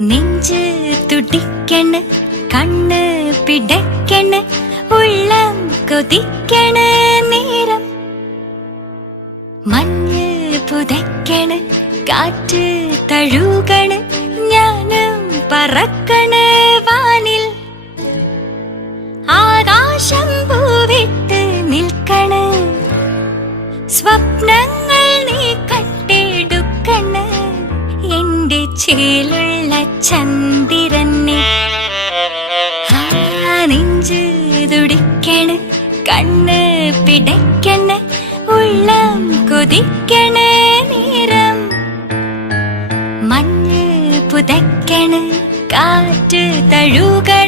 നെഞ്ച് തുടിക്കണ്, കണ്ണ് പിടയ്ക്കണ്, ഉള്ളം കൊതിക്കണ് നേരം. മഞ്ഞ് പുതയ്ക്കണ്, കാറ്റ് തഴുകണ്, ഞാനും പറക്കണ് വാനിൽ. ആകാശം പൂവിട്ട് നിൽക്കണ്, സ്വപ്നങ്ങൾ നീ കട്ടെടുക്കണ്, എന്റെ ചേലുള്ള ചന്ദ്രനെ. നെഞ്ച് തുടിക്കണ്, കണ്ണ് പിടയ്ക്കണ്, ഉള്ളം കൊതിക്കണ് നേരം. മഞ്ഞ് പുതയ്ക്കണ്, കാറ്റ് തഴുകണ്,